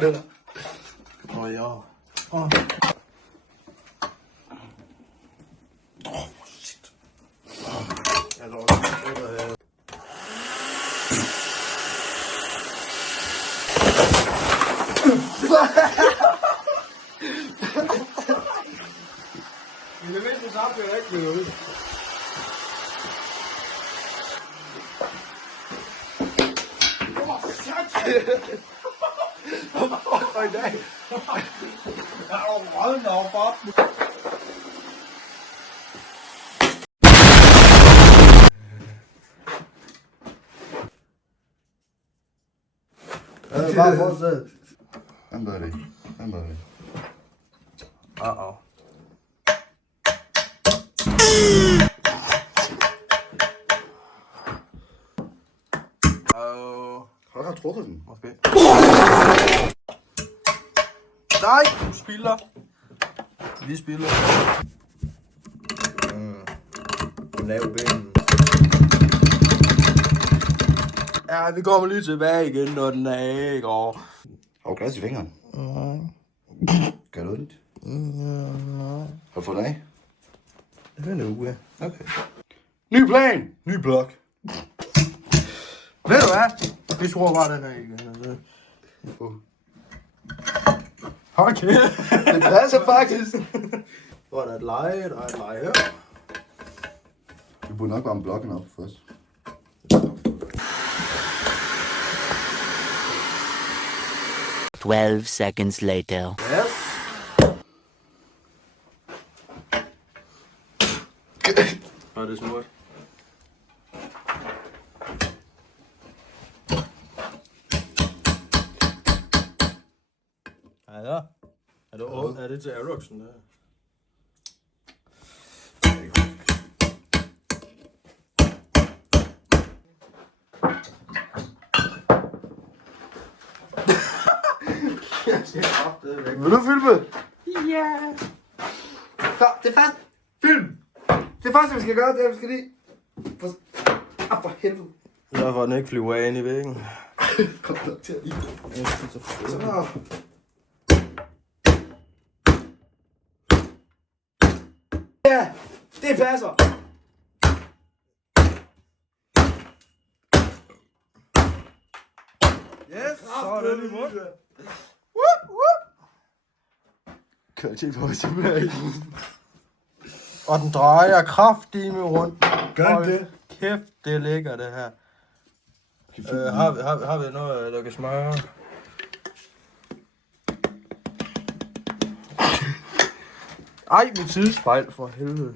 det der. Ja. Shit. Jeg lå også. Men det mindste så bliver jeg ikke blevet ud. Åh, i dag. Jeg er jo meget over for. Bare fortsæt. I'm ready. I'm ready. Uh-oh. Har du trukket den? Måske. Nej, du spilder. Vi spilder. Lav ben. Ja, vi kommer lige tilbage igen, når den er af går. Har du glas i fingeren? Gør det ondt? Nej. Har du fået det af? Det er en uge. Okay. Ny plan! Ny blok. Ved du hvad? Vi tror bare den her igen. Okay. Det passer faktisk. Hvor er der et leje, der er et leje her. Vi burde nok varme blokken op først. Twelve seconds later. Yes. Og det er smurt. Ja. Er det til Aeroxen der? Vil du filme? Ja. Så, det er fast. Film! Det første, vi skal gøre, det er, at vi skal lige... For helvede. Derfor den ikke flyver af ind i væggen. Kom nok til at lide. Så. Ja, det passer. Yes, så er det i mål. Kvalitet på simpelthen. Og den drejer kraftedeme rundt. Gør den det? Kæft, det er lækkert det her. Har vi noget, der kan smøre? Ej, mit sidespejl for helvede.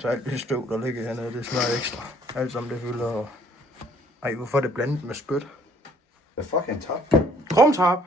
Så alt det støv, der ligger hernede, det smører ekstra. Alt som det fylder. Og... Ej, hvorfor er det blandet med spyt? Hvad fuck er en tap? Krumtap!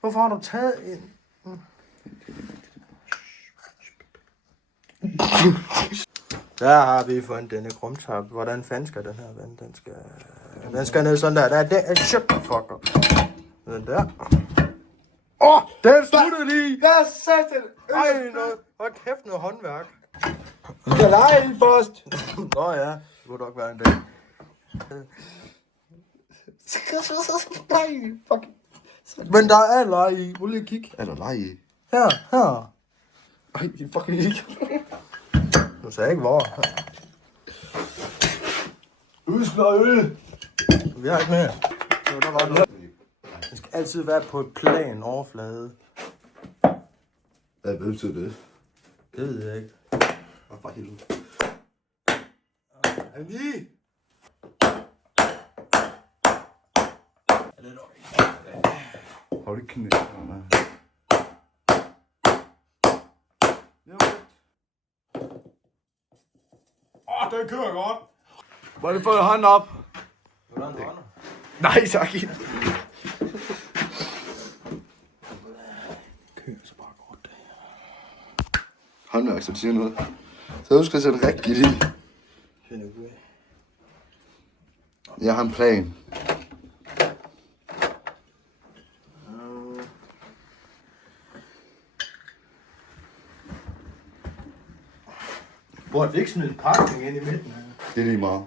Hvorfor har du taget en? Der har vi fundet denne krumtap. Hvordan fanden skal den her vende? Den skal ned sådan der. Det er shit, fucker. Den der. Den sluttede lige! Hvad satan? Ej, noget. Hold kæft, noget håndværk. Vi skal lege i først. Nå ja, det kunne nok være en dag. Nej, fuck. Men der er leje i. Prøv lige at kigge. Er der lege i? Her. Ej, det er fucking ikke. Du sagde ikke hvor. Husk noget øl. Vi har ikke mere. Jo, der var noget. Det skal altid være på et plan overflade. Hvad betyder det? Det ved jeg ikke. Hvad for helvede? Andy! Har du ikke knæ? Den kører godt. Må du få hånden op? Hvordan hånder? Nej, tak ikke. Kører så bare godt det her. Håndværk, så du siger noget. Så du skal sætte rigtigt i. Jeg har en plan. Burde vi ikke smide en pakning ind i midten her? Det er lige meget.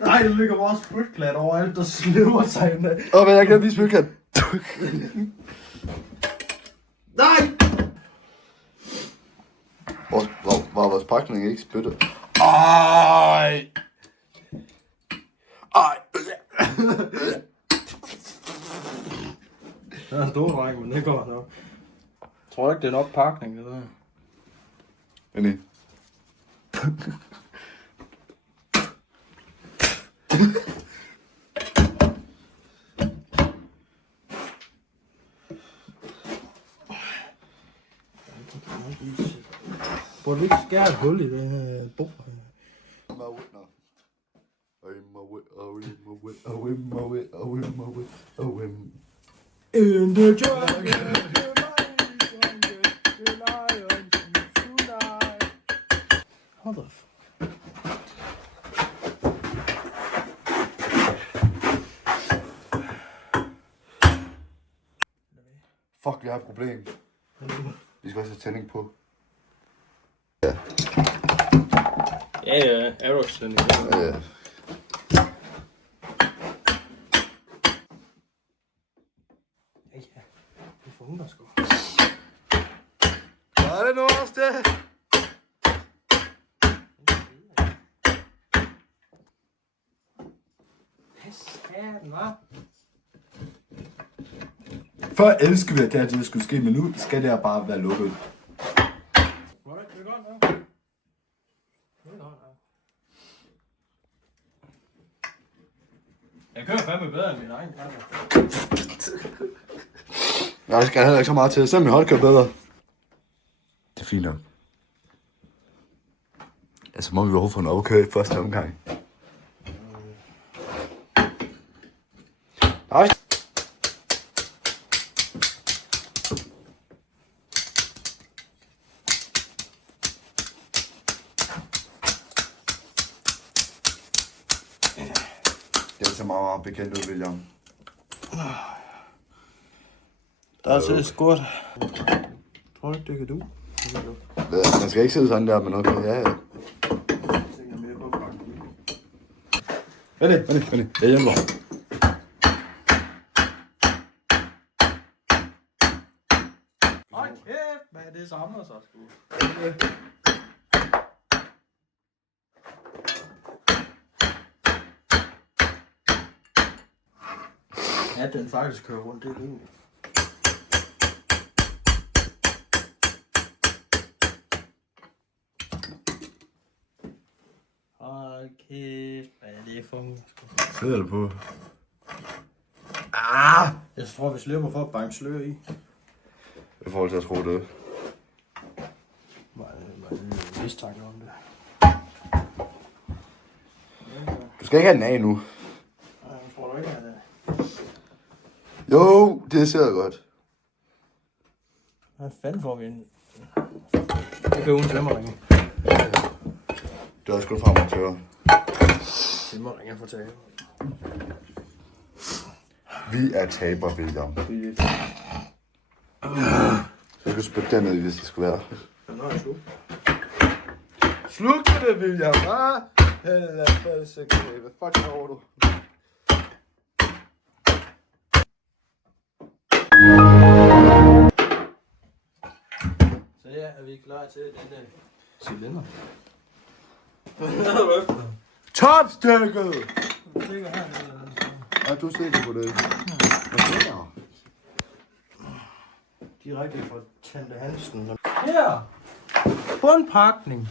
Nej, der ligger vores spytklat overalt, der sløver sig. Åh, men jeg kan vise spytklat. Nej! Var vores pakning ikke spyttet? Ej! Ej! Det er en stor dreng, men det går nok. Jeg tror ikke, det er nok pakning, det der. Enig. Burde vi ikke skære et hul i det her bord? In the jungle, the lion tonight. Hold the Fuck, vi har et problem. Vi skal også have tænding på. Ja, Aerox. Ja. Det er for 100 sko. Er det nu også det? Før elsker vi, at det her det skulle ske, men nu skal det her bare være lukket. Jeg kører fandme bedre end min egen kaffe. Jeg skal heller ikke så meget til, selvom min hold kører bedre. Det er fint nok. Altså, må vi behov for en overkøre i første omgang. Nej. Det er så meget bekendt ud, William. Der er så skurt. Tror du ikke, det kan du? Man skal ikke sidde sådan der, men okay, ja. Hvad er det? Jeg hjælper. Hold kæft, hvad er det samler sig sgu? Ja, den faktisk kører rundt, det er roligt. Hold kæft, hvad er det for en... Sidder du på? Jeg tror, vi slipper for at banke slør i. I forhold til at tro det. Var en mistanke om det. Du skal ikke have den af nu. Nej, jeg tror du ikke, at det... Jo, det ser jeg godt. Hvad fanden får vi en... Det kan uden tømmerringe. Det er også kun fra amatører. Tømmerringe for taget. Vi er taber, William. Så kan du spytte dernede, hvis det skulle være. Nå, jeg sgu. Sluk det, William, hva'? Helvede, sekretære. Hvad fuck laver du? Så ja, er vi klar til den der cylinder? Topstykket! Sikker her, det er Er du sikker på det? Hvad sker direkte fra Tante Hansen. Her! Bundpakning.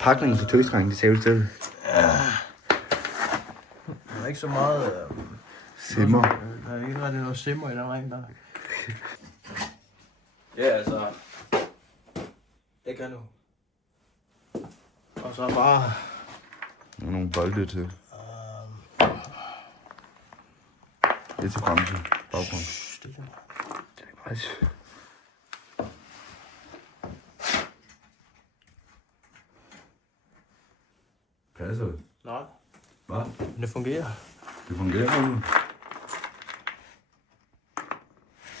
Pakningen for tøsdrengen, det ser ud til. Der er ikke så meget... Simmer. Der er ikke rigtig noget simmer i den ring der. Ja, altså... Det kan nu. Og så bare... Der er nogle bolde til. Det er til bremsen. Baggrund. Stille. Det er nice. Passer det? Nej, Hvad? men det fungerer. Det fungerer nu.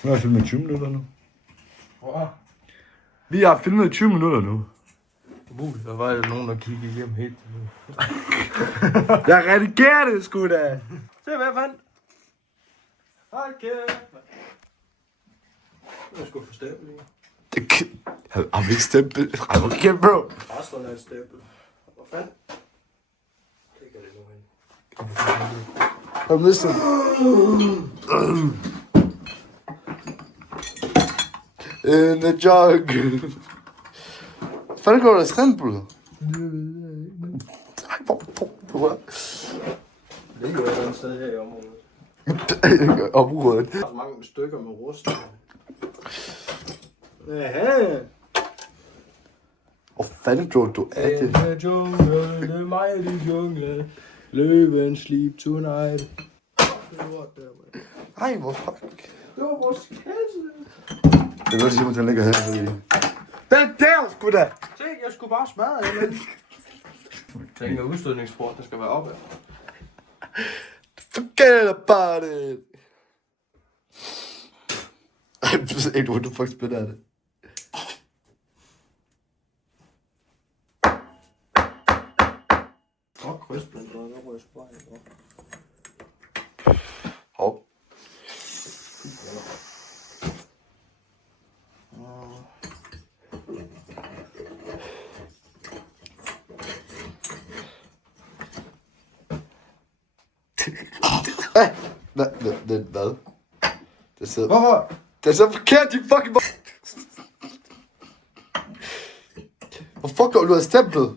Nu har jeg filmet 20 minutter nu. Wow. Vi har filmet 20 minutter nu. Umuligt. Der var nogen, der kiggede hjem helt. Jeg redigerer det sgu da. Se hvad jeg fandt. Okay. Jeg skulle få stempel i. Har vi ikke stempel? Okay, bro. Resten er et stempel. Hvor fanden? Det kan det nu hen. Har du mistet? In the jungle. Fanden går der stempel? Nej, hvor Det ligger jo et eller andet sted her i området. området. Der er så mange stykker med rust. Jaha. Hvor fanden tror du er det? The jungle, the mighty jungle. Løven sleep tonight. Ej, hvor fuck. Det var vores kasse. Det vil sige, at den ligger her. Den der, sgu da! Se, jeg skulle bare smadre eller tænk, at udstødningsporten skal være oppe. Forget about it! Ej, du fuck spiller af det. Krydsblændt, og der rører jeg bare ind. Hov. Hvad? Det sidder... Hvorfor? Det er så forkert, de fucking... Hvor fuck går du af stemplet?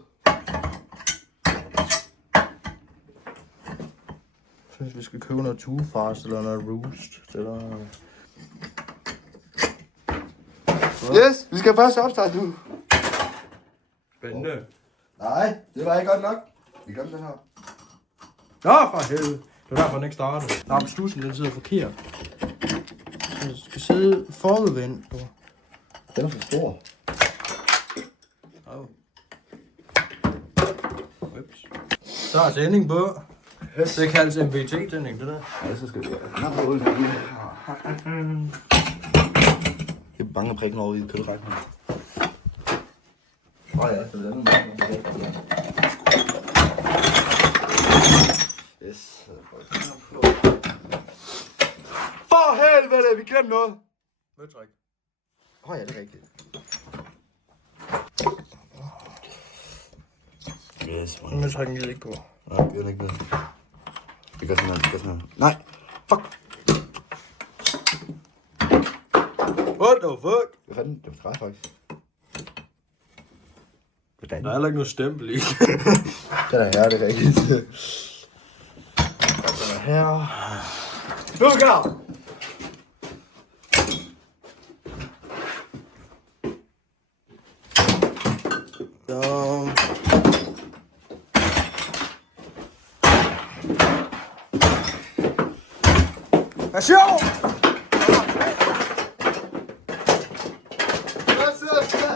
Jeg synes, vi skal købe noget Too Fast eller noget Roost. Eller... Yes, vi skal først opstarte nu. Spændende. Nej, det var ikke godt nok. Vi gør den her. Nå, for helvede. Det var derfor, den ikke startede. Der er studsen, den sidder forkert. Den skal sidde forudvendt. Den er for stor. Oh. Ups. Der er tænding på. Det kaldes MVT-tænding, det der. Ja, så skal vi gøre. Det er mange prikken over i, kan du række mig? Åh ja, det er den. Yes. For helvede, vi glemte noget. Møtrik. Åh ja, det er rigtigt. Yes, man. Møtrikken gider ikke på. Nej, vi gør ikke noget. Vi gør sådan her, vi gør sådan her. Nej, fuck. What the fuck? Hvad fanden? Det var træt faktisk. Hvordan? Der er heller ikke noget stempel i. Den er her, det er rigtigt. Den er her. Nu er vi klar! Passion! Hvad sidder du der?